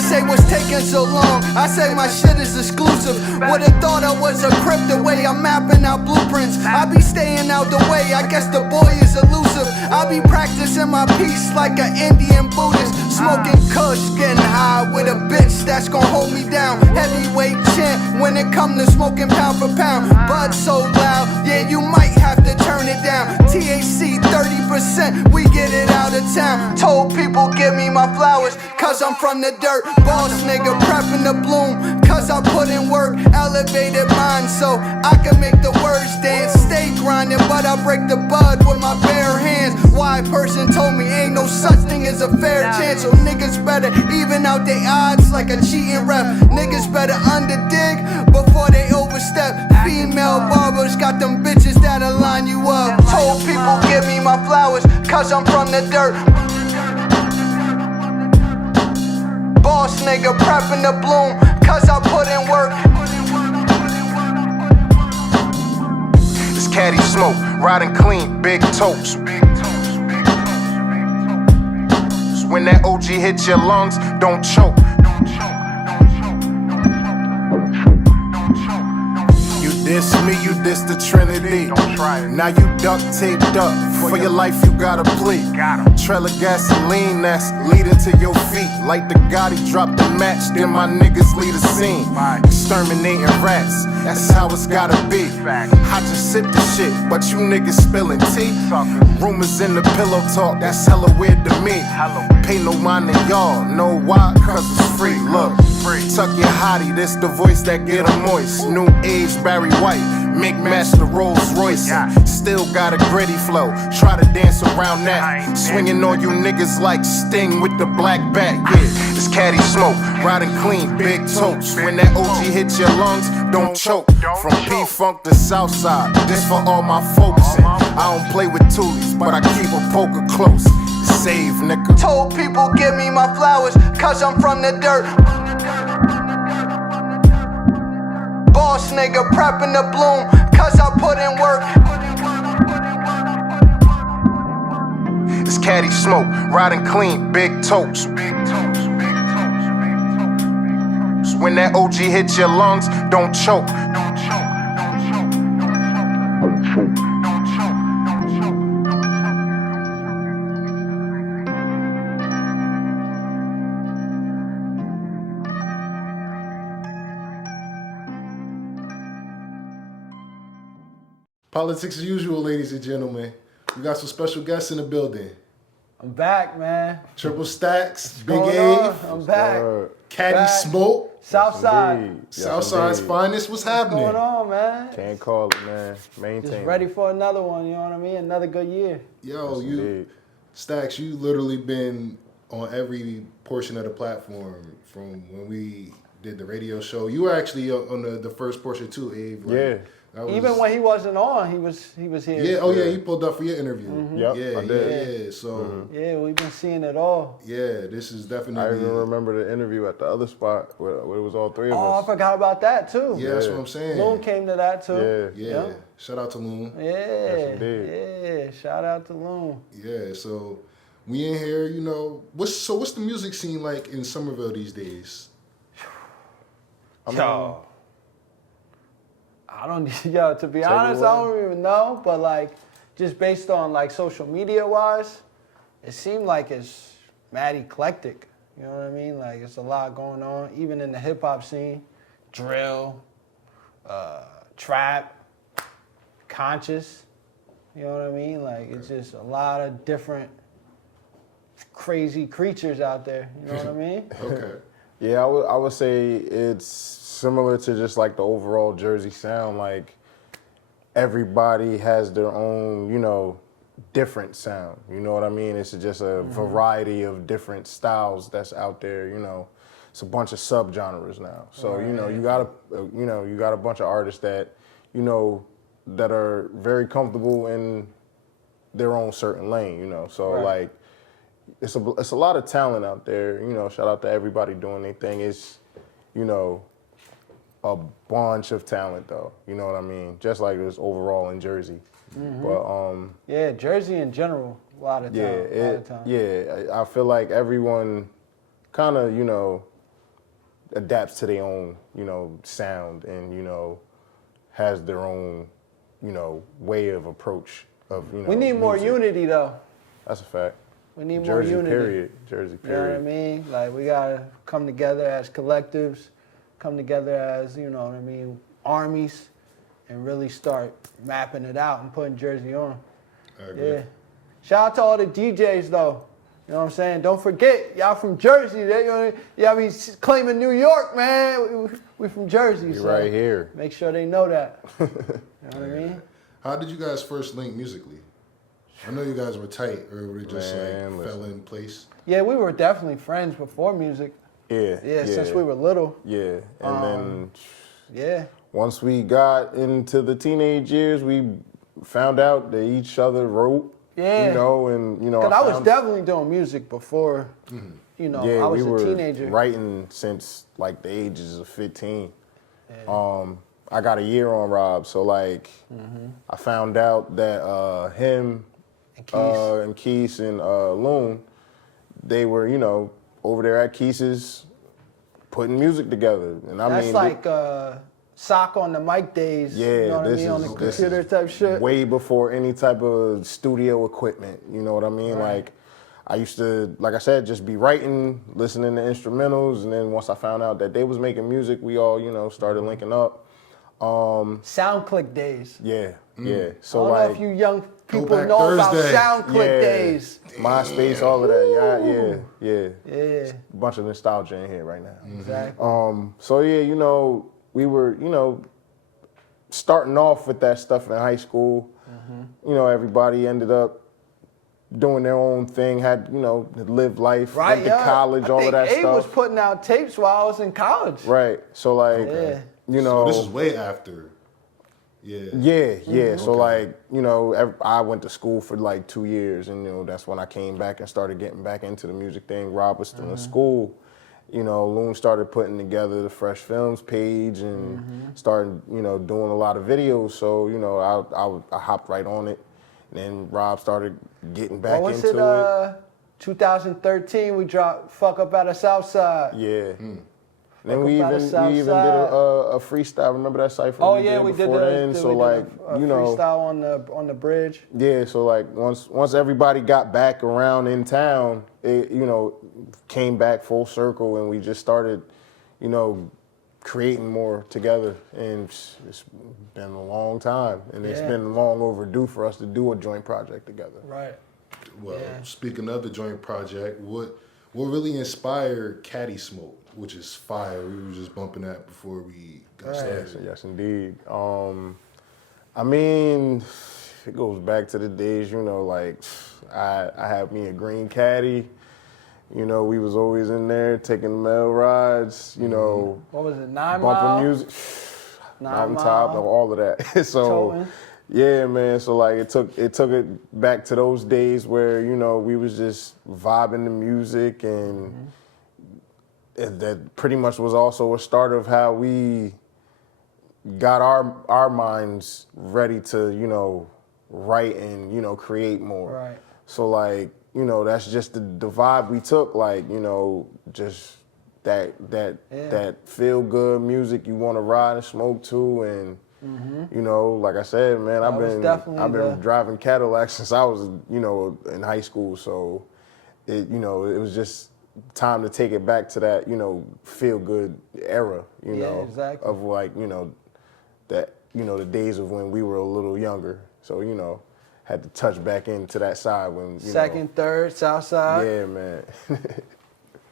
say what's taking so long? I say my shit is exclusive. Would've thought I was a crip the way I'm mapping out blueprints. I be staying out the way, I guess the boy is elusive. I be practicing my peace like an Indian Buddhist. Smoking kush, getting high with a bitch that's gon' hold me down. Heavyweight champ when it come to smoking pound for pound. Bud so loud, yeah, you might have to turn it down. THC 30%, we get it out of town. Told people give me my flowers, cause I'm from the dirt. Boss nigga prepping to bloom, cause I put in work. Elevated mind so I can make the words dance. Stay grinding, but I break the bud with my bare hands. Why person told me ain't no such thing as a fair chance. So niggas better even out their odds like a cheating rep. Niggas better underdig before they overstep. Female barbers got them bitches that'll line you up. Told people give me my flowers, cause I'm from the dirt. Boss nigga prepping to bloom, cause I put in work. It's caddy smoke, riding clean, big toast. When that OG hits your lungs, don't choke. You diss me, you diss the Trinity. Now you duct taped up. For your life, you gotta plead. Trail of gasoline that's leading to your feet. Like the Gotti drop the match, then my niggas lead a scene. Exterminating rats, that's how it's gotta be. I just sip the shit, but you niggas spilling tea. Rumors in the pillow talk, that's hella weird to me. Pay no mind to y'all, know why? Cause it's free. Look, tuck your hottie, this the voice that get 'em moist. New age Barry White, make match the Rolls Royce. Still got a gritty flow, try to dance around that. Swinging on you niggas like Sting with the black bat. Yeah, it's caddy smoke, riding clean, big toast. When that OG hits your lungs, don't choke. From P-Funk to Southside, this for all my folks. And I don't play with toolies, but I keep a poker close. Save, nigga. Told people give me my flowers, cause I'm from the dirt. Boss nigga prepping to bloom, cause I put in work. It's caddy smoke, riding clean, big toast. So when that OG hits your lungs, don't choke. Politics as usual, ladies and gentlemen. We got some special guests in the building. I'm back, man. Triple Stacks, Big Going Ave, on? I'm back. Caddy Back. Smoke, Southside. Southside's finest. What's happening? What's going on, man? Can't call it, man. Maintain. Just ready for another one, you know what I mean? Another good year. Yo, Yes, indeed. Stacks, you literally been on every portion of the platform from when we did the radio show. You were actually on the first portion too, Ave. Like, Yeah. Even when he wasn't on, he was here. Yeah, oh yeah, he pulled up for your interview. Yep, Yeah, I did. yeah. So Yeah, we've been seeing it all. yeah, this is I definitely. even remember the interview at the other spot where it was all three of Oh, I us. forgot about that too. Yeah, that's what I'm saying. Loon came to that too. Yeah. Yeah. Shout out to Loon. Yeah. indeed. Yeah. Shout out to Loon. Yeah, so we in here, you know. What's the music scene like in Somerville these days? Yo. I don't, yo, to be honest, I don't even know, but like, just based on like social media wise, it seemed like it's mad eclectic. You know what I mean? Like, it's a lot going on, even in the hip hop scene, drill, trap, conscious. You know what I mean? Like, it's just a lot of different crazy creatures out there. You know what I mean? Okay. Yeah, I would say it's similar to just like the overall Jersey sound. Like everybody has their own, you know, different sound. You know what I mean? It's just a variety of different styles that's out there. You know, it's a bunch of subgenres now. So you know, you got a bunch of artists that, you know, that are very comfortable in their own certain lane. You know, so like. It's a lot of talent out there, you know. Shout out to everybody doing their thing. It's, you know, a bunch of talent though. You know what I mean? Just like this overall in Jersey. But Yeah, Jersey in general, a lot of talent. I feel like everyone kind of, you know, adapts to their own, you know, sound and, you know, has their own, you know, way of approach of, you know. We need more music. unity though. That's a fact. We need Jersey, more unity. period. Jersey, You know what I period. mean? Like we gotta come together as collectives, come together as, you know what I mean, armies, and really start mapping it out and putting Jersey on. I agree. Yeah. Shout out to all the DJs though. You know what I'm saying? Don't forget, y'all from Jersey. Y'all be claiming New York, man. We from Jersey. You're so right here. Make sure they know that. You know what I mean? How did you guys first link musically? I know you guys were tight, or it just Man, like listen. fell in place. Yeah, we were definitely friends before music. Yeah. Yeah, since we were little. Yeah. And then Yeah. once we got into the teenage years, we found out that each other wrote. Yeah. You know, and you know. Because I was found- definitely doing music before, you know, Yeah, I was we a were teenager. writing since like the ages of 15. I got a year on Rob, so like I found out that him and Keith and Loon, they were, you know, over there at Keith's putting music together. And I That's mean, like sock on the mic days. yeah, You know what I this mean? On the is computer type shit. way before any type of studio equipment. You know what I mean? Right. Like, I used to, like I said, just be writing, listening to instrumentals, and then once I found out that they was making music, we all, you know, started linking up. SoundClick days. Yeah, yeah. So I don't like, know if you young people Throwback know Thursday. about SoundClick yeah, days. MySpace, all of that. Yeah. Yeah, A bunch of nostalgia in here right now. exactly. So yeah, you know, we were, you know, starting off with that stuff in high school. You know, everybody ended up doing their own thing, had, you know, lived life, Right, went to yeah. college, all of that A was stuff. putting out tapes while I was in college. Right. So like, Yeah. you know, So this is way after. Yeah. yeah. So like, you know, I went to school for like 2 years, and you know, that's when I came back and started getting back into the music thing. Rob was still in school. You know, Loon started putting together the Fresh Films page and started, you know, doing a lot of videos. So, you know, I hopped right on it. And then Rob started getting back What was into it? 2013, we dropped "Fuck Up at the South Side." Yeah. And then Fuck we Up by even the South did Side. a freestyle. Remember that cipher? Oh yeah, we did before then? So like, a you know, freestyle on the bridge. yeah. So like, once everybody got back around in town, it, you know, came back full circle, and we just started, you know, creating more together. And it's been a long time, and it's Yeah. been long overdue for us to do a joint project together. Right. Well, Yeah. speaking of the joint project, what really inspired Caddy Smoke, which is fire. We were just bumping that before we got Right. started. Yes, indeed. I mean, it goes back to the days, you know, like I had me a green caddy. You know, we was always in there taking mail rides, you know, What was it? 9 bumping Mile. music, 9 mountaintop, Mile. all of that. So, Toting. yeah, man. So like, it took it back to those days where, you know, we was just vibing to music, and that pretty much was also a start of how we got our minds ready to, you know, write and, you know, create more. Right. So like, you know, that's just the vibe we took, like, you know, just that feel good music you want to ride and smoke to. And you know, like I said, man, I've was been definitely driving Cadillacs since I was, you know, in high school. So it, you know, it was just time to take it back to that, you know, feel good era, you Yeah, know, exactly. of like, you know, that, you know, the days of when we were a little younger. So, you know, had to touch back into that side when, you Second, third, South Side. know. Yeah, man.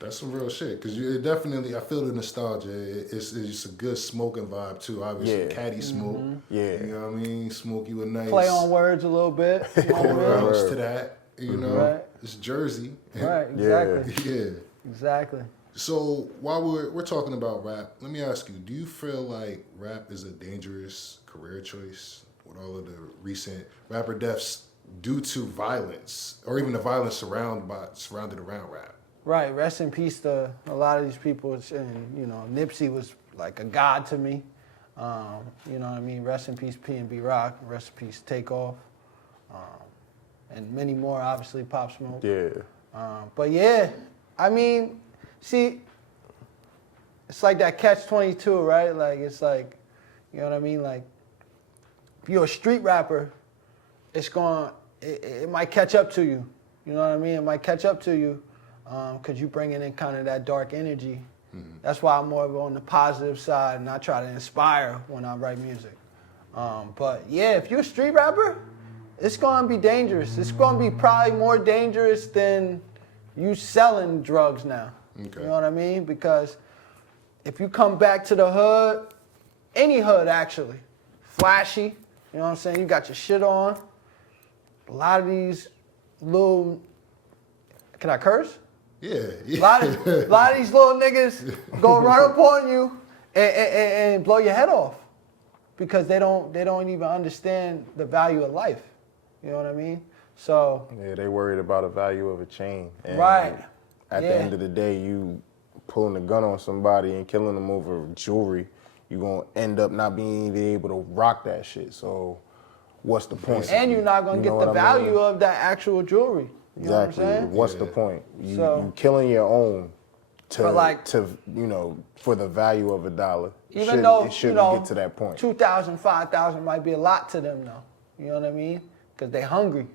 That's some real shit, because it definitely, I feel the nostalgia. It's a good smoking vibe too. Obviously, Yeah. Caddy Smoke. Yeah. You know what I mean? Smoke you a nice Play on words a little bit. You know what I mean? bounce to that. You know, Right. it's Jersey. Right. Exactly. Yeah. Exactly. So while we're talking about rap, let me ask you: do you feel like rap is a dangerous career choice with all of the recent rapper deaths due to violence, or even the violence surrounded around rap? Right. Rest in peace to a lot of these people. And, you know, Nipsey was like a god to me. You know what I mean? Rest in peace, P.A.U Rock. Rest in peace, Takeoff. And many more, obviously, Pop Smoke. Yeah. But yeah, I mean, see, it's like that catch-22, right? Like, it's like, you know what I mean? Like, if you're a street rapper, it might catch up to you. You know what I mean? It might catch up to you because you're bringing in kind of that dark energy. That's why I'm more of on the positive side, and I try to inspire when I write music. But yeah, if you're a street rapper, it's gonna be dangerous. It's gonna be probably more dangerous than you selling drugs now. Okay. You know what I mean? Because if you come back to the hood, any hood actually, flashy, you know what I'm saying? You got your shit on. A lot of these little, can I curse? Yeah. A lot of these little niggas go run up on you and blow your head off because they don't even understand the value of life. You know what I mean? So Yeah, they worried about the value of a chain. And right. At the end of the day, you pulling a gun on somebody and killing them over jewelry, you're gonna end up not being able to rock that shit. So what's the point? And you're not gonna get the value of that actual jewelry. You Exactly. know what I'm saying? What's the point? You So- killing your own But like- to for the value of $1. Even though, it shouldn't get to that point. 2,000, 5,000 might be a lot to them though. You know what I mean? Because they hungry.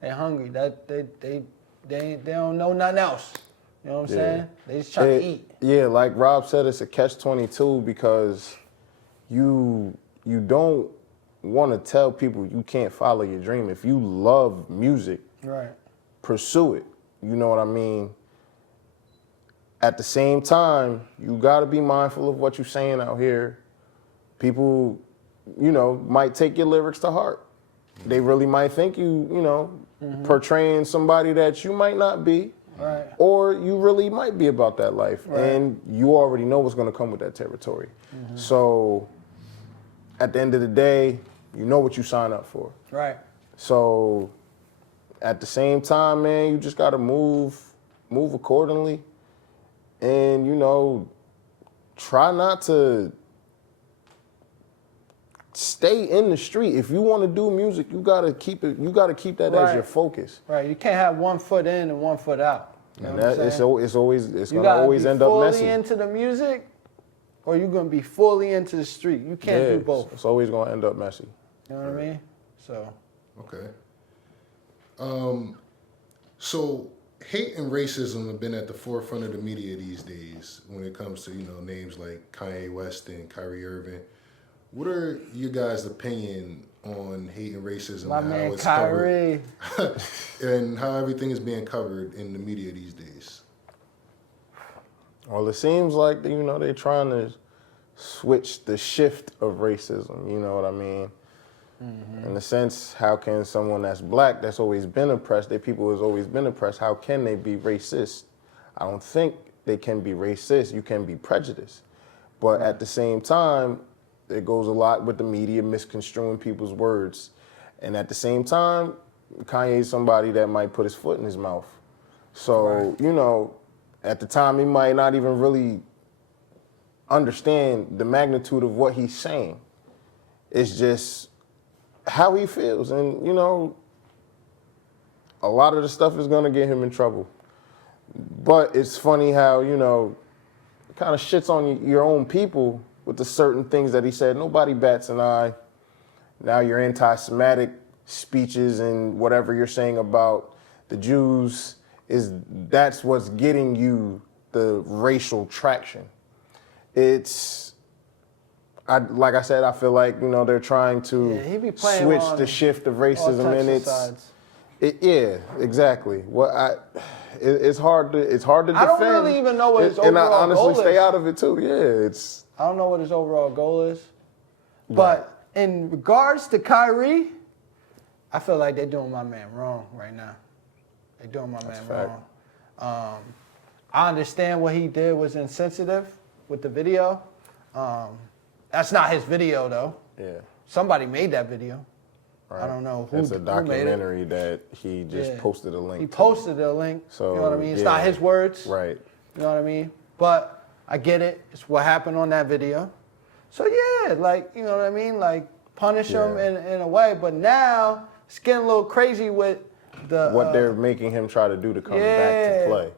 They hungry. They don't know nothing else. You know what I'm saying? They just trying to eat. Yeah, like Rob said, it's a catch-22 because you don't want to tell people you can't follow your dream. If you love music, Right. pursue it. You know what I mean? At the same time, you got to be mindful of what you're saying out here. People, might take your lyrics to heart. They really might think you, portraying somebody that you might not be. Right. Or you really might be about that life. Right. And you already know what's going to come with that territory. So at the end of the day, you know what you sign up for. Right. So at the same time, man, you just got to move accordingly. And, try not to stay in the street. If you want to do music, you gotta keep it. You gotta keep that as your focus. Right. You can't have one foot in and one foot out. You know And what I'm that saying? it's gonna always end up messy. Fully into the music, or you're gonna be fully into the street. You can't do both. It's always gonna end up messy. You know what I mean? So. Okay. So hate and racism have been at the forefront of the media these days when it comes to names like Kanye West and Kyrie Irving. What are you guys' opinion on hate and racism My and how man it's Kyrie. covered and how everything is being covered in the media these days? Well, it seems like they're trying to switch the shift of racism. You know what I mean? In the sense, how can someone that's black, that's always been oppressed, their people has always been oppressed, how can they be racist? I don't think they can be racist. You can be prejudiced. But at the same time, it goes a lot with the media misconstruing people's words. And at the same time, Kanye's somebody that might put his foot in his mouth. So, at the time, he might not even really understand the magnitude of what he's saying. It's just how he feels. And, a lot of the stuff is going to get him in trouble. But it's funny how, kind of shits on your own people with the certain things that he said. Nobody bats an eye. Now your anti-Semitic speeches and whatever you're saying about the Jews, that's what's getting you the racial traction. Like I said, I feel like, they're trying to he be playing switch on the shift of all racism, types and of it's sides. yeah, exactly. It's hard to defend. I don't really even know what his and I overall honestly goal stay is. out of it too. Yeah, I don't know what his overall goal is. But in regards to Kyrie, I feel like they're doing my man wrong right now. They're doing my man wrong. I understand what he did was insensitive with the video. That's not his video though. Yeah. Somebody made that video. Right. I don't know who, It's a who made it. documentary that he just posted a link He to. posted a link. So, you know what I mean? It's not his words. Right. You know what I mean? But I get it. It's what happened on that video. So yeah, you know what I mean? Punish him in a way. But now it's getting a little crazy with what they're making him try to do to come back to play.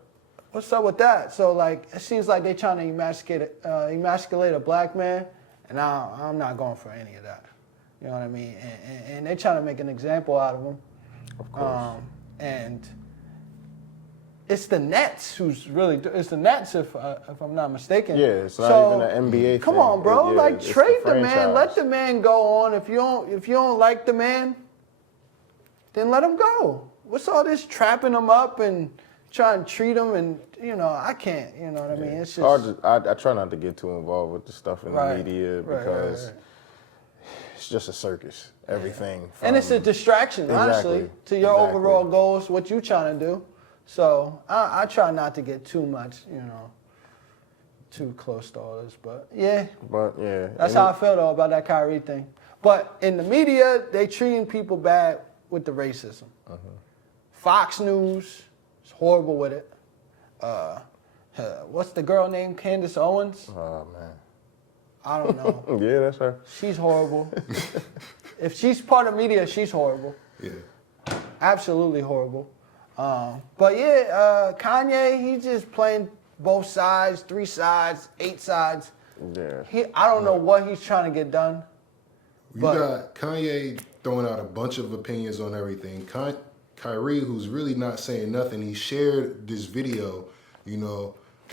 what's up with that? So like, it seems like they're trying to emasculate a black man, and I'm not going for any of that. You know what I mean? And they're trying to make an example out of him. Of course. And it's the Nets it's the Nets if I'm not mistaken. Yeah, it's not even an NBA Come thing. on, bro. Yeah, like it's trade the man, franchise. let the man go on. If you don't like the man, then let him go. What's all this trapping him up and trying to treat him and I can't. You know what I mean? It's just I try not to get too involved with the stuff in Right, the media right, because right. it's just a circus. Everything. And it's a distraction, honestly, Exactly, to your exactly. overall goals, what you trying to do. So I try not to get too much, too close to all this. But yeah, That's how I feel though about that Kyrie thing. But in the media, they treating people bad with the racism. Fox News is horrible with it. What's the girl named Candace Owens? Oh man. I don't know. Yeah, that's her. She's horrible. If she's part of media, she's horrible. Yeah. Absolutely horrible. But yeah, Kanye, he's just playing both sides, 3 sides, 8 sides. Yeah. I don't know what he's trying to get done. You But- got Kanye throwing out a bunch of opinions on everything. Kyrie, who's really not saying nothing, he shared this video,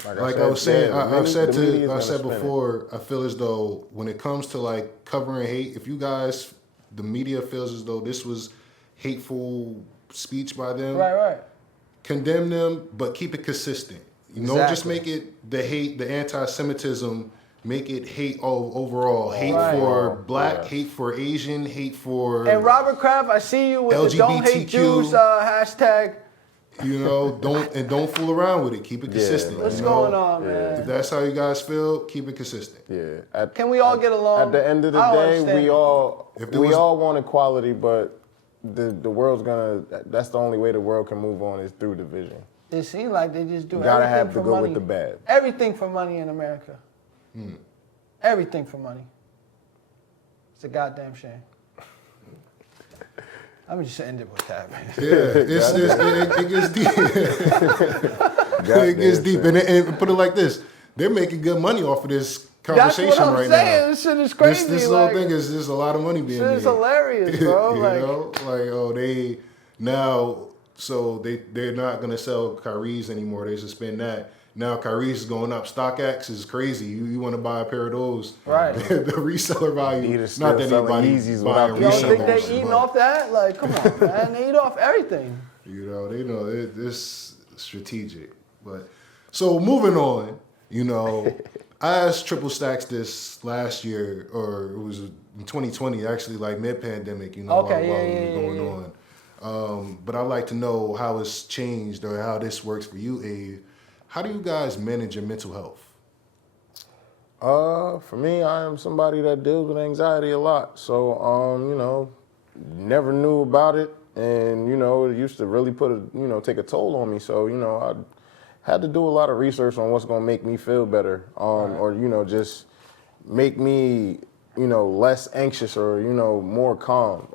Like I was saying, I've said before, I feel as though when it comes to like covering hate, if you guys, the media feels as though this was hateful speech by them, Right. condemn them, but keep it consistent. Don't just make it the hate, the anti-Semitism, make it hate overall. Hate for black, hate for Asian, hate for... And Robert Kraft, I see you with the Don't Hate LGBTQ. Jews hashtag. Don't fool around with it. Keep it consistent. What's going on, man? If that's how you guys feel, keep it consistent. Yeah. Can we all get along? At the end of the I don't day, understand. we all want equality, but the world's that's the only way the world can move on is through division. It seems like they just do You gotta everything have to for go money. with the bad. Everything for money in America. Everything for money. It's a goddamn shame. I'm just end it with that, man. Yeah, it gets deep. It gets deep. And put it like this: they're making good money off of this conversation That's what I'm right saying. now. This shit is crazy. This whole thing is just a lot of money being Shit made. is hilarious, bro. They're not gonna sell Kyrie's anymore. They suspend that. Now Kyrie's is going up. StockX is crazy. You want to buy a pair of those? Right. The reseller value. Adidas Not that still selling anybody's Yeezys buying without You don't think resellers. they eating but, off that? Like, come on, man. They eat off everything. they know it's strategic. But so moving on, I asked Triple Stacks this last year, or it was in 2020, actually, like mid-pandemic. While it was going on. But I'd like to know how it's changed or how this works for you, Abe. How do you guys manage your mental health? For me, I am somebody that deals with anxiety a lot. So, never knew about it. And, it used to really take a toll on me. So, I had to do a lot of research on what's going to make me feel better. Or, just make me, less anxious or, more calm.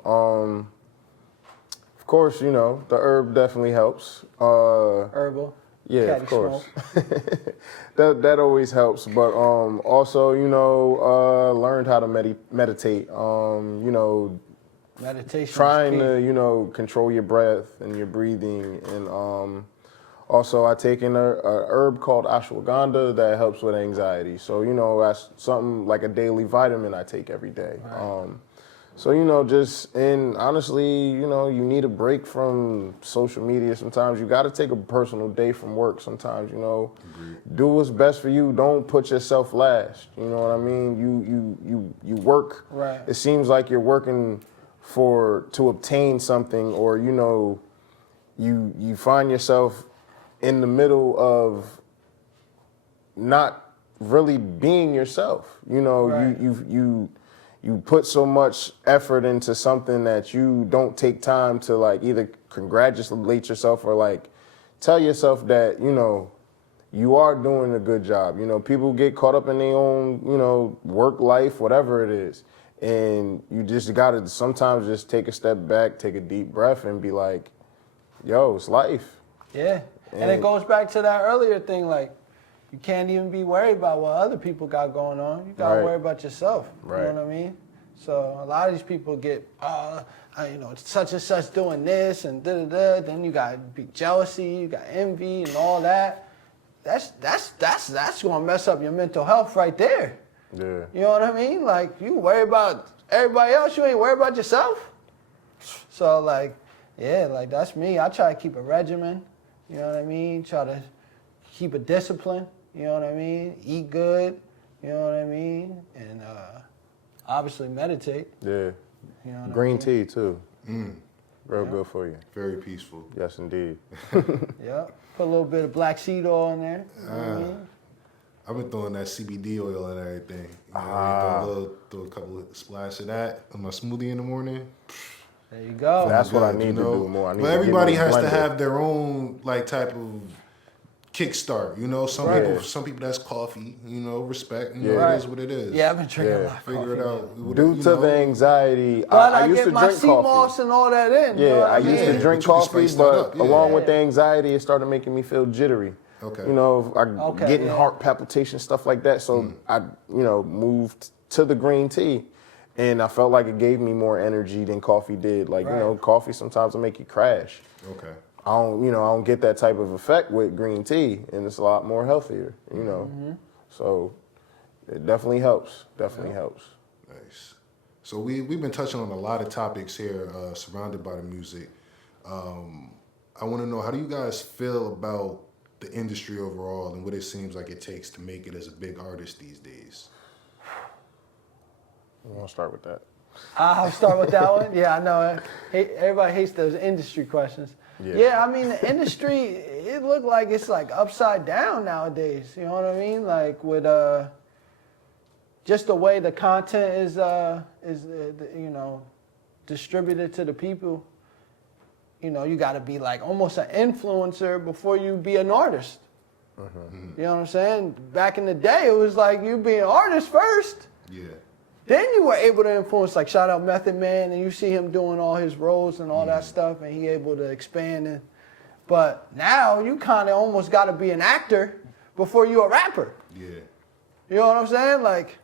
Of course, the herb definitely helps. Herbal. Yeah, Caddy of course. smoke. that always helps. But also, learned how to meditate. Meditation. Trying to, control your breath and your breathing. And also, I take in a herb called ashwagandha that helps with anxiety. So, that's something like a daily vitamin I take every day. Right. And honestly, you need a break from social media sometimes. You got to take a personal day from work sometimes, Do what's best for you. Don't put yourself last. You know what I mean? You work. Right. It seems like you're working to obtain something, or, you find yourself in the middle of not really being yourself. Right. You put so much effort into something that you don't take time to like either congratulate yourself or like tell yourself that, you are doing a good job. People get caught up in their own, work life, whatever it is. And you just gotta sometimes just take a step back, take a deep breath and be like, yo, it's life. Yeah. And it goes back to that earlier thing, like, you can't even be worried about what other people got going on. You gotta worry about yourself. Right. You know what I mean? So a lot of these people get, such and such doing this and da-da-da. Then you got big jealousy, you got envy and all that. That's gonna mess up your mental health right there. Yeah. You know what I mean? Like, you worry about everybody else, you ain't worry about yourself. So like, yeah, like that's me. I try to keep a regimen. You know what I mean? Try to keep a discipline. You know what I mean? Eat good. You know what I mean? And obviously meditate. Yeah. You know what Green I mean? tea too. Real good for you. Very peaceful. Yes, indeed. Yep. Put a little bit of black seed oil in there. You know what I mean? I've been throwing that CBD oil and everything. You know, throw a couple of splash of that in my smoothie in the morning. There you go. That's what I Good, need to do more. I need but to get everybody more has to blended. have their own like type of kickstart. You know, some people that's coffee. You know, respect. You know, it is what it is. Yeah, I've been drinking a lot of Figure it coffee. out. Due to the anxiety, But I I used get to my drink sea moss coffee. and all that in. Yeah, you know what I used to mean? drink But you can coffee, spice that but up, yeah. along with the anxiety, it started making me feel jittery. Okay. You know, getting heart palpitations, stuff like that. So I, moved to the green tea, and I felt like it gave me more energy than coffee did. Like, coffee sometimes will make you crash. Okay. I don't get that type of effect with green tea, and it's a lot more healthier, you know. So it definitely helps. Definitely helps. Nice. So we've been touching on a lot of topics here surrounded by the music. I want to know, how do you guys feel about the industry overall and what it seems like it takes to make it as a big artist these days? You want to start with that? I'll start with that one. Yeah, I know. Everybody hates those industry questions. Yeah, I mean, the industry, it look like it's like upside down nowadays. You know what I mean? Like with just the way the content is distributed to the people. You know, you got to be like almost an influencer before you be an artist. You know what I'm saying? Back in the day, it was like you be an artist first. Yeah. Then you were able to influence, like shout out Method Man, and you see him doing all his roles and all that stuff, and he able to expand. But now you kind of almost got to be an actor before you a rapper. Yeah. You know what I'm saying? Like,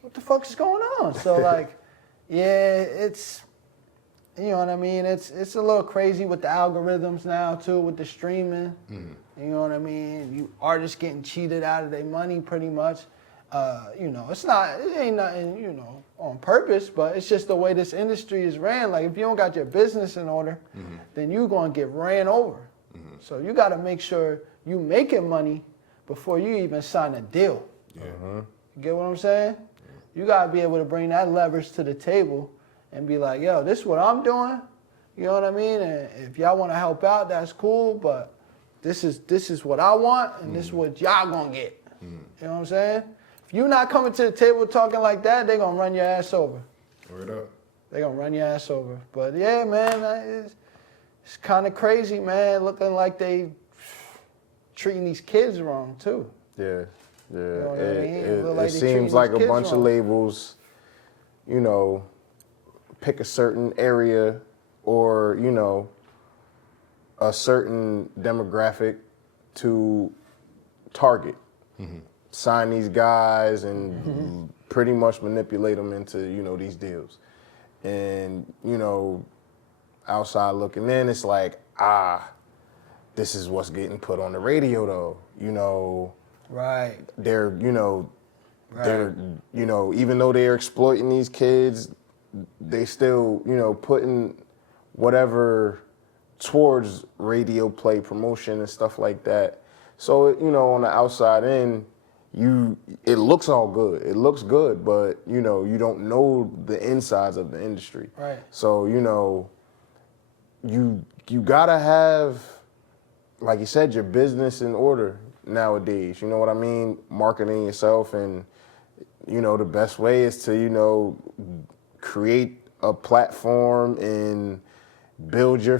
what the fuck is going on? So like, yeah, it's, you know what I mean? It's a little crazy with the algorithms now too, with the streaming. You know what I mean? You artists getting cheated out of their money pretty much. It ain't nothing, on purpose, but it's just the way this industry is ran. Like, if you don't got your business in order, then you're going to get ran over. So you got to make sure you making money before you even sign a deal. Yeah. You get what I'm saying? You got to be able to bring that leverage to the table and be like, yo, this is what I'm doing. You know what I mean? And if y'all want to help out, that's cool, but this is what I want, and this is what y'all going to get. You know what I'm saying? If you're not coming to the table talking like that, they're going to run your ass over. Word up. They're going to run your ass over. But yeah, man, it's kind of crazy, man. Looking like they treating these kids wrong, too. Yeah. You know what I mean? It Look like they treating seems like these a kids bunch of wrong. labels, pick a certain area or, a certain demographic to target. Sign these guys and pretty much manipulate them into, these deals. And, outside looking in, it's like, this is what's getting put on the radio though, Right. they're, they're, even though they're exploiting these kids, they still, putting whatever towards radio play promotion and stuff like that. So, on the outside end, it looks all good. It looks good, but, you don't know the insides of the industry. Right. So, you gotta have, like you said, your business in order nowadays. You know what I mean? Marketing yourself, and, the best way is to, create a platform and build your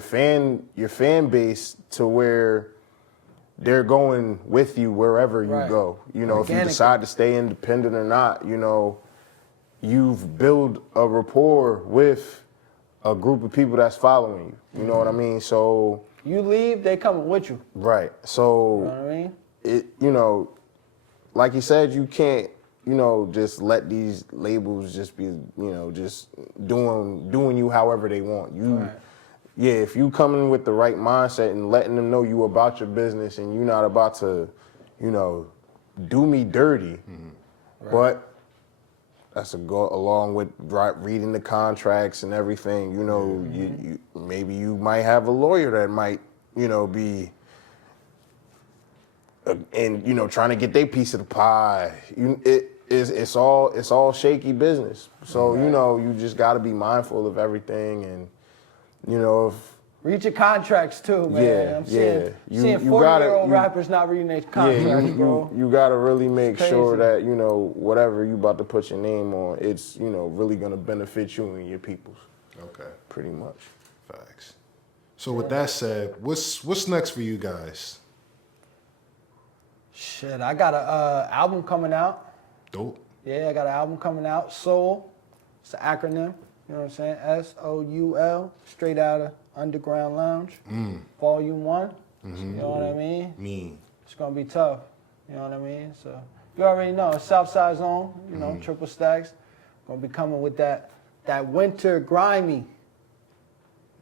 fan base to where they're going with you wherever you go. If you decide to stay independent or not, you've built a rapport with a group of people that's following you. You know what I mean? So You leave, they coming with you. right. You So know what I mean? it, you know, like you said, you can't, you know, just let these labels just be, you know, just doing you however they want. You, Right. yeah, if you coming with the right mindset and letting them know you about your business and you're not about to, you know, do me dirty, but that's along with reading the contracts and everything. You know, you maybe you might have a lawyer that might, you know, be and you know trying to get their piece of the pie. It's all shaky business. So you know you just got to be mindful of everything, and you know if Read your contracts too, man. Yeah, I'm seeing yeah. seeing You 40-year-old gotta- rappers not reading their contracts, bro. you got to really make It's sure crazy. that you know whatever you about to put your name on, it's you know really gonna benefit you and your peoples. Okay, Pretty much. facts. So with that said, what's next for you guys? Shit, I got a album coming out. Dope. Yeah, I got an album coming out. Soul. It's an acronym. You know what I'm saying? SOUL. Straight out of Underground Lounge. Volume 1. You know what I mean? Me. It's gonna be tough. You know what I mean? So you already know, it's Southside Zone, you know, triple stacks. Gonna be coming with that winter grimy.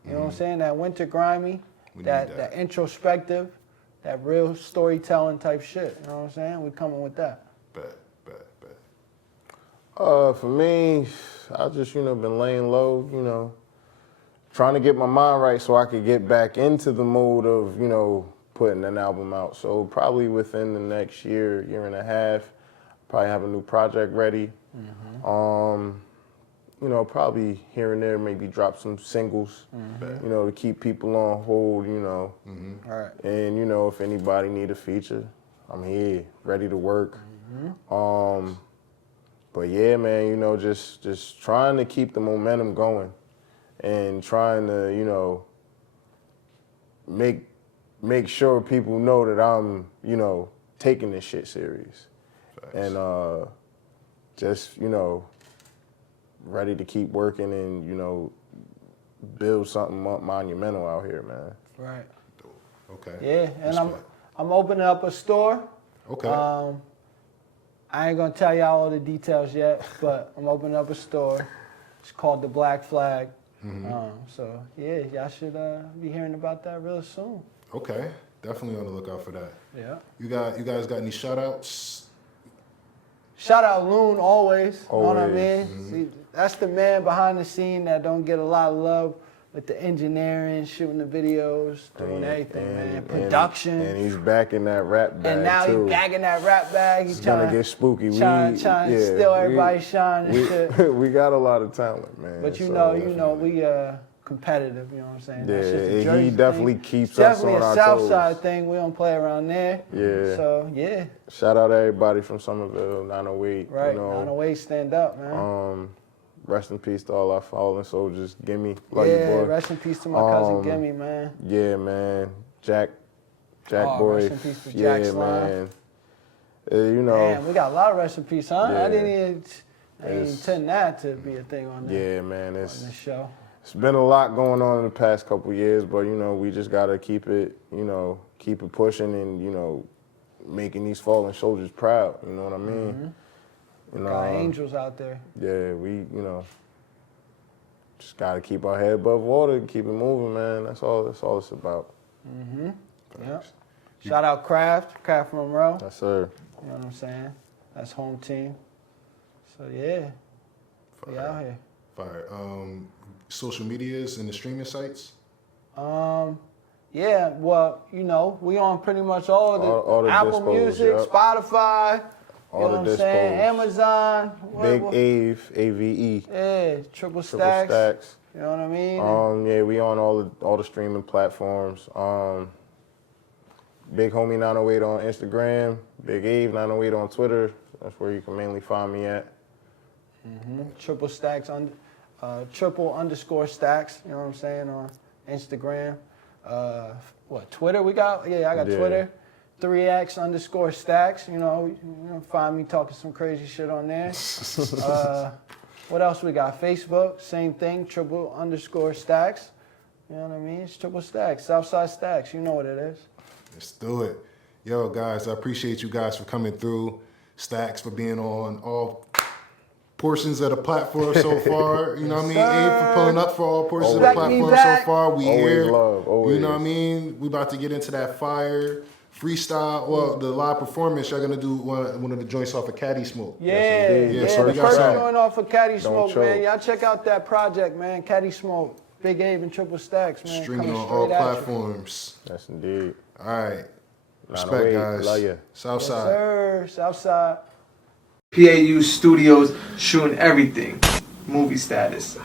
You know what I'm saying? That winter grimy, We need that that. introspective, that real storytelling type shit. You know what I'm saying? We coming with that. Bet. For me, I just, you know, been laying low, you know, trying to get my mind right so I could get back into the mode of, you know, putting an album out. So probably within the next year and a half, probably have a new project ready. You know, probably here and there, maybe drop some singles, you know, to keep people on hold, you know. All right. And, you know, if anybody need a feature, I'm here, ready to work. But yeah, man, you know, just trying to keep the momentum going and trying to, you know, make sure people know that I'm, you know, taking this shit serious. Facts. And just, you know, ready to keep working and, you know, build something monumental out here, man. Right. Okay. Yeah, and Respect. I'm opening up a store. Okay. I ain't gonna tell y'all all the details yet, but I'm opening up a store. It's called the Black Flag. So yeah, y'all should be hearing about that real soon. Okay. Definitely on the lookout for that. Yeah. You guys got any shout outs? Shout out Loon always. You know what I Always. mean? See, that's the man behind the scene that don't get a lot of love with the engineering, shooting the videos, doing everything, man. Production. And he's back in that rap bag And now too. he's back in that rap bag. He's It's trying gonna to get spooky. trying to steal everybody's shine and shit. We got a lot of talent, man. But you so- know, we competitive. You know what I'm saying? That's just a Yeah, he Jersey definitely thing. keeps It's us definitely on a our South toes. Side thing. We don't play around there. Yeah. So yeah, Shout out to everybody from Somerville, 908. right. You know, 908, stand up, man. rest in peace to all our fallen soldiers. Gimme, love you, Yeah, boy. rest in peace to my cousin Gimme, man. Yeah, man. Jack Oh, boy. rest in peace to yeah, Jack Slime. man. You know. Damn, we got a lot of rest in peace, huh? Yeah. I didn't even It's- intend that to be a thing on Yeah, man. on this show. It's been a lot going on in the past couple years, but you know, we just gotta keep it, you know, keep it pushing and, you know, making these fallen soldiers proud. You know what I mean? You know, Got angels out there. yeah, we, you know, just gotta keep our head above water and keep it moving, man. That's all it's about. Yep. Shout out Kraft Monroe. Yes, sir. You know what I'm saying? That's home team. So yeah, we out here. Fire. Social medias and the streaming sites? Yeah, well, you know, we on pretty much all the Apple dispos, Music, yep. Spotify, All you know the what I'm saying? dispos. Amazon. Big what- Ave, AVE. Yeah, triple Triple stacks. stacks. You know what I mean? Yeah, we on all the streaming platforms. Big Homie 908 on Instagram, Big Ave 908 on Twitter. That's where you can mainly find me at. Triple stacks, triple underscore stacks, you know what I'm saying, on Instagram. Twitter we got? Yeah, I got Yeah. Twitter. 3x underscore stacks, you know, find me talking some crazy shit on there. What else we got? Facebook, same thing, _stacks. You know what I mean? It's triple stacks, Southside Stacks. You know what it is. Let's do it. Yo, guys, I appreciate you guys for coming through. Stacks for being on all portions of the platform so far. You know what I mean? Abe for pulling up for all portions of the Always. platform Back me so far. We Always here. love, always. You know what I mean? We about to get into that fire. Freestyle, well, the live performance, y'all gonna do one of the joints off of Caddy Smoke. Yeah, indeed. yeah. So we The got first some- joint off of Caddy Smoke, choke. man. Y'all check out that project, man. Caddy Smoke, Big Ave and Triple Stacks, man. Streaming Coming on all straight at you. platforms. Yes, indeed. All right. Respect, 908, guys. love ya. Yes, Southside. sir. Southside. P.A.U Studios, shooting everything. Movie status.